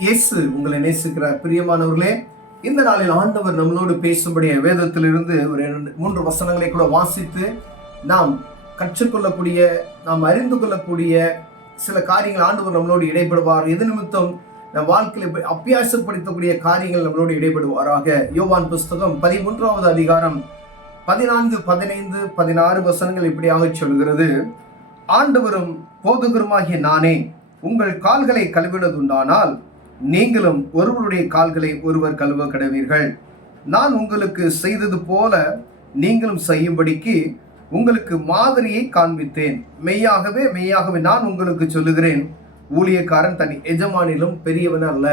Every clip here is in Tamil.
இயேசு உங்களை நேசிக்கிறார். பிரியமானவர்களே, இந்த நாளில் ஆண்டவர் நம்மளோடு பேசும்படிய வேதத்திலிருந்து ஒரு 3 வசனங்களை கூட வாசித்து நாம் கற்றுக்கொள்ளக்கூடிய, நாம் அறிந்து கொள்ளக்கூடிய சில காரியங்கள் ஆண்டவர் நம்மளோடு இடைப்படுவார். எது நிமித்தம் நம் வாழ்க்கையில் அபியாசப்படுத்தக்கூடிய காரியங்கள் நம்மளோடு இடைப்படுவாராக. யோவான் புஸ்தகம் 13வது அதிகாரம் 14, 15, 16 வசனங்கள் இப்படியாக சொல்கிறது. ஆண்டவரும் போதகருமாகிய நானே உங்கள் கால்களை கழுவினதுண்டானால் நீங்களும் ஒருவருடைய கால்களை ஒருவர் கழுவ கடவீர்கள். நான் உங்களுக்கு செய்தது போல நீங்களும் செய்யும்படிக்கு உங்களுக்கு மாதிரியை காண்பித்தேன். மெய்யாகவே மெய்யாகவே நான் உங்களுக்கு சொல்லுகிறேன், ஊழியக்காரன் தன் எஜமானிலும் பெரியவன் அல்ல.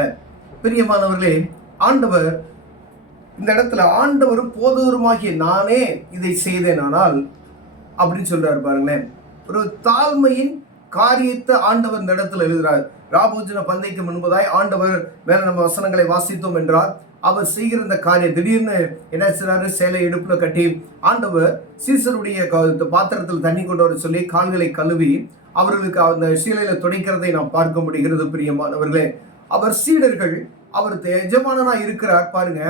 பிரியமானவர்களே, ஆண்டவர் இந்த இடத்துல ஆண்டவரும் போதகருமாகிய நானே இதை செய்தேனானால் அப்படின்னு சொல்றாரு பாருங்களேன். ஒரு தாழ்மையின் காரியத்தை ஆண்டவர் இந்த இடத்துல எழுதுறார். ராபோஜன பந்தைக்கு முன்பதாய் ஆண்டவர் மேல நம்ம வசனங்களை வாசித்தோம் என்றால் அவர் செய்கிற இந்த காரியம் திடீர்னு என்ன செய்றாரு, சேலை இடுப்புல கட்டி ஆண்டவர் சீசருடைய பாத்திரத்தில் தண்ணி கொண்டு வர சொல்லி கால்களை கழுவி அவர்களுக்கு அந்த சீலையில துடைக்கிறதை நாம் பார்க்க முடிகிறது. பிரியமானவர்களே, அவர் சீடர்கள் அவர் எஜமானனா இருக்கிறார் பாருங்க.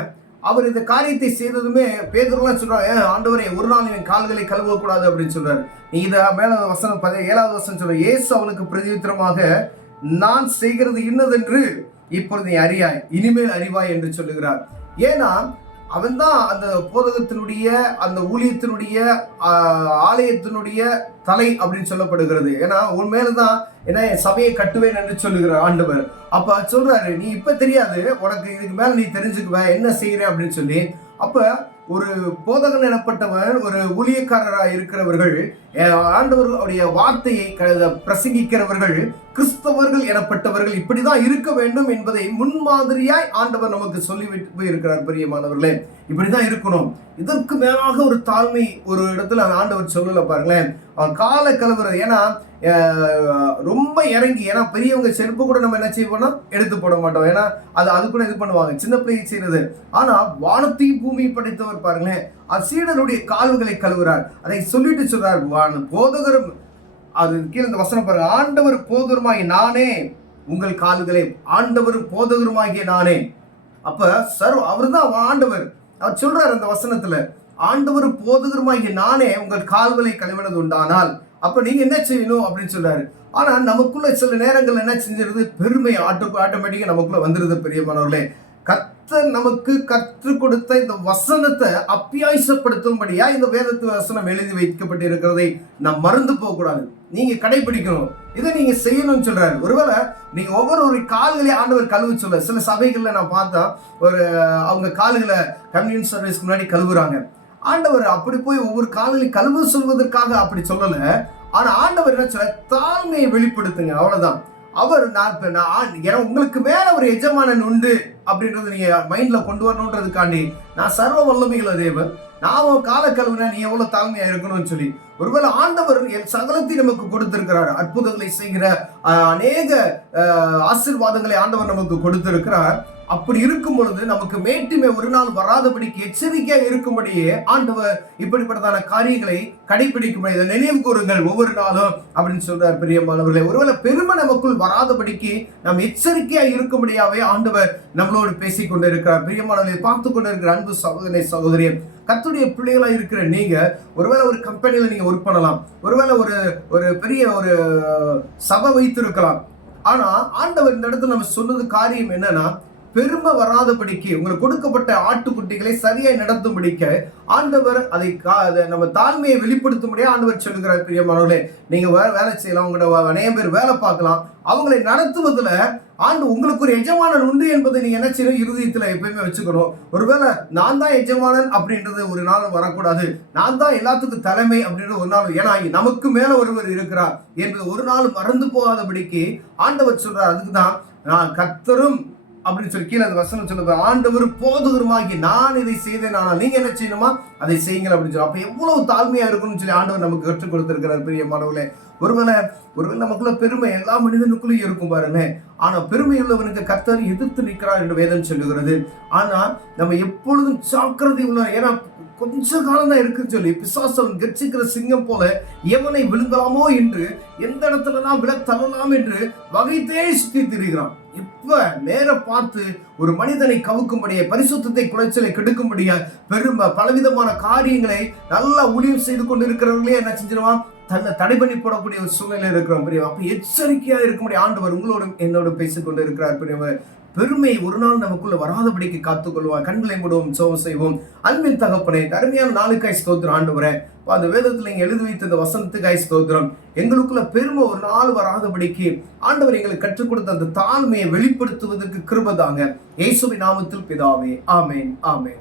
அவர் இந்த காரியத்தை செய்ததுமே பேதுருலாம் சொல்றாரு, ஆண்டவரே ஒரு நாள் என் கால்களை கழுவக்கூடாது அப்படின்னு சொல்றாரு. நீ இதை மேல வசனம் 7வது வசனம் சொல்ற, இயேசு அவனுக்கு பிரதியுத்தரமாக, நான் செய்கிறது இன்னதென்று இப்பொழுது நீ அறியாய், இனிமேல் அறிவாய் என்று சொல்லுகிறார். ஏன்னா அவன் தான் அந்த போதகத்தினுடைய அந்த ஊழியத்தினுடைய ஆலயத்தினுடைய தலை அப்படின்னு சொல்லப்படுகிறது. ஏன்னா உன் மேலதான் என்ன சபையை கட்டுவேன் என்று சொல்லுகிறார் ஆண்டவர். அப்ப சொல்றாரு, நீ இப்ப தெரியாது, உனக்கு இதுக்கு மேல நீ தெரிஞ்சுக்குவ என்ன செய்யற அப்படின்னு சொல்லி. அப்ப ஒரு போதகன் எனப்பட்டவர், ஒரு ஊழியக்காரராக இருக்கிறவர்கள், ஆண்டவர்களுடைய வார்த்தையை பிரசங்கிக்கிறவர்கள், கிறிஸ்தவர்கள் எனப்பட்டவர்கள் இப்படிதான் இருக்க வேண்டும் என்பதை முன்மாதிரியாய் ஆண்டவர் நமக்கு சொல்லிவிட்டு போயிருக்கிறார். பிரியமானவர்களே, இப்படிதான் இருக்கணும். இதற்கு மேலாக ஒரு தாழ்மை ஒரு இடத்துல ஆண்டவர் சொல்லல பாருங்களேன். அவன் காலை கழுவுறது, ஏன்னா ரொம்ப இறங்கி, ஏன்னா பெரியவங்க செருப்பு கூட நம்ம என்ன செய்வோம்னா எடுத்து போட மாட்டோம். ஏன்னா அது கூட இது பண்ணுவாங்க, சின்ன பிள்ளையை செய்யறது. ஆனா வானத்தையும் பூமியை படைத்தவர் பாருங்களேன், அது சீடருடைய கால்களை கழுவுறார். அதை சொல்லிட்டு சொல்றார், போதகரும் அது கீழே இந்த வசனம் பாருங்க, ஆண்டவர் போதகருமாகிய நானே உங்கள் கால்களை, ஆண்டவர் போதகருமாகிய நானே. அப்ப அவர் தான் ஆண்டவர். அவர் சொல்றாரு அந்த வசனத்துல, ஆண்டவர் போதகருமாகிய நானே உங்கள் கால்களை கழுவினது உண்டானால் அப்ப நீங்க என்ன செய்யணும் அப்படின்னு சொல்றாரு. ஆனா நமக்குள்ள சில நேரங்கள் என்ன செஞ்சிருது, பெருமை ஆட்டோமேட்டிக்கா நமக்குள்ள வந்துருது. பிரியமானவர்களே, கர்த்தர் நமக்கு கற்றுக் கொடுத்த இந்த வசனத்தை அப்பியாசப்படுத்தும்படியா இந்த வேதத்து வசனம் எழுதி வைக்கப்பட்டு இருக்கிறதை நாம் மறந்து போக கூடாது. நீங்க கடைபிடிக்கணும், இதை நீங்க செய்யணும்னு சொல்றாரு. ஒருவேளை நீங்க ஒவ்வொரு கால்களை ஆண்டவர் கழுவு சொல்ல, சில சபைகள்ல நான் பார்த்தா அவங்க கால்களை கம்யூனிஸ்ட் சர்வீஸ்க்கு முன்னாடி கழுவுறாங்க. ஆண்டவர் அப்படி போய் ஒவ்வொரு கால்களையும் கழுவு சொல்வதற்காக அப்படி சொல்லல. ஆனா ஆண்டவர் என்ன சொல்ல, தாழ்மையை வெளிப்படுத்துங்க, அவ்வளவுதான். அவர் உங்களுக்கு மேல ஒரு எஜமானன் உண்டு அப்படின்றது நீங்க மைண்ட்ல கொண்டு வரணுன்றதுக்காண்டி, நான் சர்வ வல்லமையுள்ள தேவன், நான் கால கழுவுனா நீ எவ்வளவு தாழ்மையா இருக்கணும்னு சொல்லி. ஒருவேளை ஆண்டவர் சகலத்தையும் நமக்கு கொடுத்திருக்கிறார், அற்புதங்களை செய்கிற அநேக ஆசீர்வாதங்களை ஆண்டவர் நமக்கு கொடுத்திருக்கிறார். அப்படி இருக்கும் பொழுது நமக்கு மேட்டுமே ஒரு நாள் வராதபடிக்கு எச்சரிக்கையா இருக்கும்படியே ஆண்டவர் இப்படிப்பட்டதான காரியங்களை கடைபிடிக்கும்படி இதை நினைவு கூறுங்கள் ஒவ்வொரு நாளும் அப்படின்னு சொல்றார். பிரியமானவர்களே, ஒருவேளை பெருமை நமக்குள் வராதபடிக்கு நாம் எச்சரிக்கையா இருக்கும்படியாவே ஆண்டவர் நம்மளோடு பேசிக் கொண்டு இருக்கிறார். பிரியமானவர்களை பார்த்து கொண்டு இருக்கிற அன்பு சகோதரனை சகோதரியே, கர்த்தருடைய பிள்ளைகளா இருக்கிற நீங்க ஒருவேளை ஒரு கம்பெனியில நீங்க ஒர்க் பண்ணலாம், ஒருவேளை ஒரு பெரிய ஒரு சபை வைத்திருக்கலாம். ஆனா ஆண்டவர் இந்த இடத்துல நம்ம சொன்னது காரியம் என்னன்னா, பெருமை வராதபடிக்கு உங்களுக்கு கொடுக்கப்பட்ட ஆட்டுக்குட்டிகளை சரியாய் நடத்தும்படிக்க ஆண்டவர் அதை நம்ம தாழ்மையை வெளிப்படுத்தும்படியா ஆண்டவர் சொல்லுகிறார். பிரியமானவர்களே, நீங்க வேலை செய்யலாம், உங்களோட அநேக பேர் வேலை பார்க்கலாம், அவங்களை நடத்துவதுல உங்களுக்கு ஒரு எஜமானன் உண்டு என்பதை நீங்க என்ன செய்யணும், இருதயத்துல எப்பயுமே வச்சுக்கணும். ஒருவேளை நான் தான் எஜமானன் அப்படின்றது ஒரு நாள் வரக்கூடாது, நான் தான் எல்லாத்துக்கும் தலைமை அப்படின்றது ஒரு நாள், ஏன்னா நமக்கு மேல ஒருவர் இருக்கிறார் என்பது ஒரு நாள் மறந்து போகாதபடிக்கு ஆண்டவர் சொல்றார். அதுக்குதான் நான் கர்த்தரும் அப்படின்னு சொல்லி கீழே அந்த வசனம் சொல்லுங்க, ஆண்டவர் போதகருமாகி நான் இதை செய்தேன், ஆனால் நீங்க என்ன செய்யணுமா அதை செய்யுங்கள் அப்படின்னு சொல்லி. அப்ப எவ்வளவு தாழ்மையா இருக்கும்னு சொல்லி ஆண்டவர் நமக்கு கற்றுக் கொடுத்திருக்கிறார். பிரியமானவர்களே, ஒருவேளை நமக்குள்ள பெருமை எல்லா மனிதனுக்குள்ளேயும் இருக்கும் பாருங்க. ஆனா பெருமை உள்ளவனுக்கு கர்த்தர் எதிர்த்து நிற்கிறார் என்று வேதம் சொல்லுகிறது. ஆனா நம்ம எப்பொழுதும் ஜாக்கிரதை உள்ள, ஏன்னா கொஞ்ச காலம் தான் இருக்குன்னு சொல்லி பிசாசவன் கர்ச்சிக்கிற சிங்கம் போல எவனை விழுங்கலாமோ என்று, எந்த இடத்துலதான் விழ தள்ளலாம் என்று வகை தேடி சுற்றி திரிகிறான். இப்ப நேர பார்த்து ஒரு மனிதனை கவுக்கும்படியே, பரிசுத்தத்தை குலைச்சலை கெடுக்கும்படியா, பெரும் பலவிதமான காரியங்களை நல்லா ஊழியம் செய்து கொண்டு இருக்கிறவங்களே என்ன செஞ்சிருவான், தன்னை தடை பண்ணி போடக்கூடிய ஒரு சூழ்நிலை இருக்கிறோம் பிரியம். அப்ப எச்சரிக்கையா இருக்கும்படி ஆண்டவர் உங்களோட என்னோட பேசிக் கொண்டு இருக்கிறார் பிரியவர். பெருமை ஒரு நாள் நமக்குள்ள வராதபடிக்கு காத்துக்கொள்வார். கண்களை மூடுவோம், ஜெபம் செய்வோம். அன்பின் தகப்பனே, அருமையான நாளுக்காய் ஸ்தோத்திரம் ஆண்டவரே. அந்த வேதத்துல இங்க எழுதி வைத்த இந்த வசனத்துக்காய் ஸ்தோத்திரம். எங்களுக்குள்ள பெருமை ஒரு நாள் வராதபடிக்கு ஆண்டவர் எங்களுக்கு கற்றுக் கொடுத்த அந்த தாழ்மையை வெளிப்படுத்துவதற்கு கிருபை தாங்க. இயேசுவின் நாமத்தில் பிதாவே, ஆமென், ஆமென்.